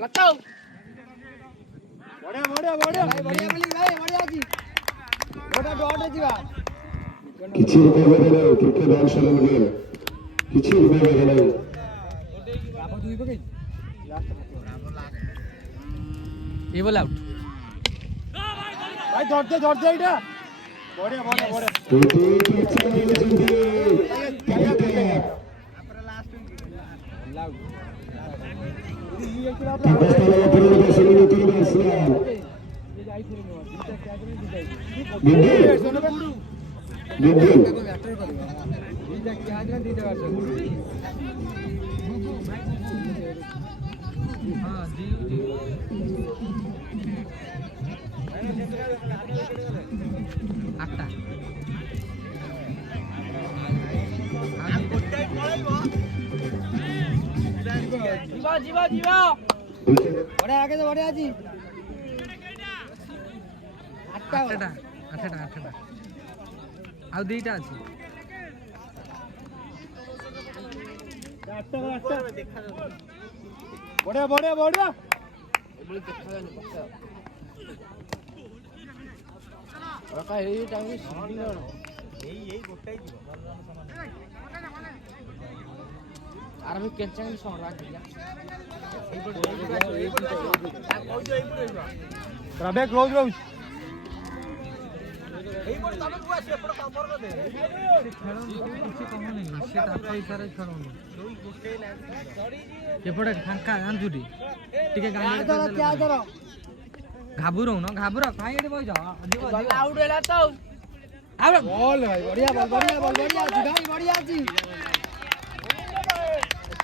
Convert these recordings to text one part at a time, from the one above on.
लगता हूँ बढ़िया बढ़िया बढ़िया भाई बढ़िया बोली भाई बढ़िया जी गोटा डॉट है जीवा किसी रुपए में खेले क्रिकेट बॉल चले लगे किसी रुपए में खेले राबो दुई पकई लास्ट ये बोल आउट भाई दौड़ दे इटा बढ़िया बढ़िया बढ़िया तो अच्छा नहीं चलती कहते हैं Tapos talaga pero na sa minuto na sila. Gindil. जीवा जीवा बढ़िया आगे तो बढ़िया जी आठटा आउ दुईटा अछि बढ़िया बढ़िया बढ़िया आर भी केचंग सोडा दिया रबे क्लोज रहो एई बड तमे को आसी एपड कवर कर दे खेल किछि कम नहीं से ताप इशारे खेल एपड फांका आंजुडी टिके गाली क्या करो घाबुरो न घाबुरो काई एडी बइ जा आउट होला तो आउट बॉल भाई बढ़िया बॉल बढ़िया जी भाई बढ़िया जी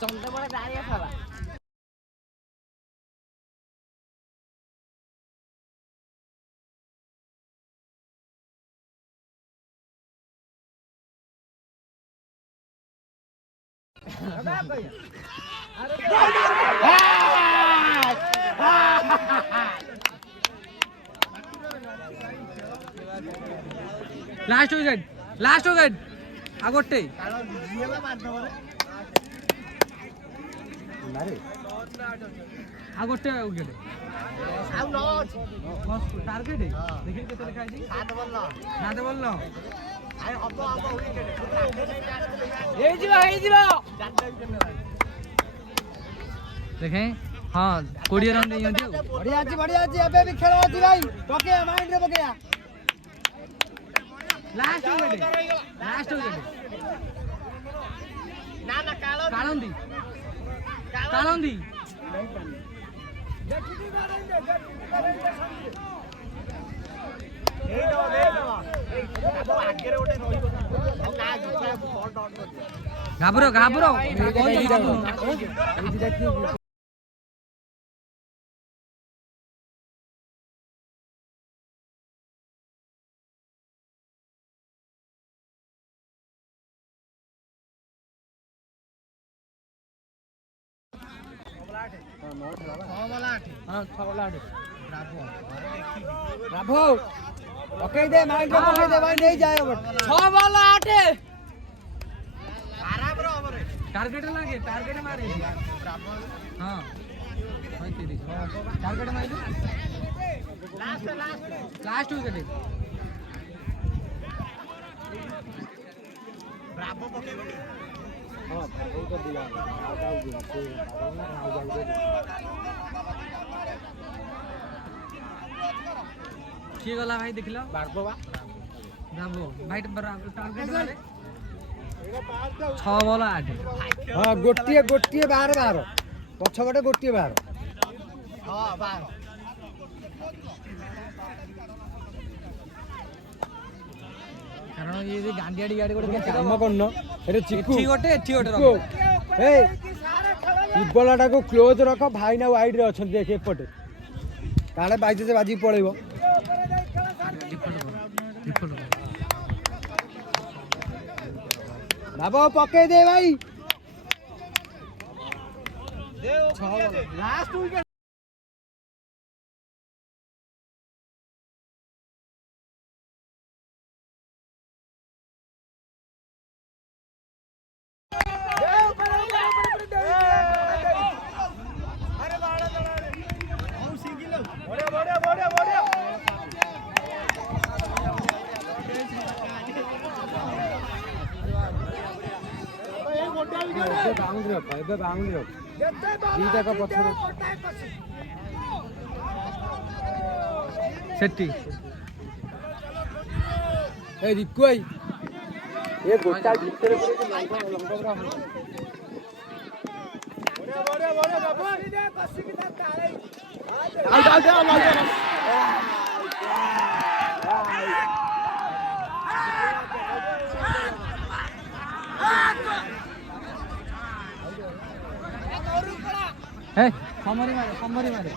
चलते बड़ा गाड़ी खावा लास्ट विकेट आगोटे आगोटे विकेट टार्गेट देखिए केते लिखा है 7 बॉल न आय अब विकेट ए जीवा देखें हां 20 रन नहीं होती बढ़िया जी अबे भी खेलो जी भाई पके माइंड रे पके लास्ट विकेट ना कालंदी घाबरो ब्रावो ओके दे माइंड में पके दे भाई नहीं जाए 6 बॉल 8 टार्गेट मारे हां 35 टार्गेट माइलु लास्ट विकेट ब्रावो पके हां ब्रावो तो दिया ठीक गला भाई देखिलो ब्रावो भाई टार्गेट मारे 6 बॉल 8 हां गोटिए बाहर पछबटे गोटिए बाहर हां बाहर कारण ये गांडियाडी गाडी गोटे काम करनो एरे चिकू गोटे रख ए इबलाटा को क्लोज रख भाई ना वाइड रे अछन देख एपटे काले बाजी से बाजी पळेबो बाबा पके दे भाई लास्ट विकेट सेट्टी ए रिक्कू भाई ये गोटा भीतर लंबा है समरी मारे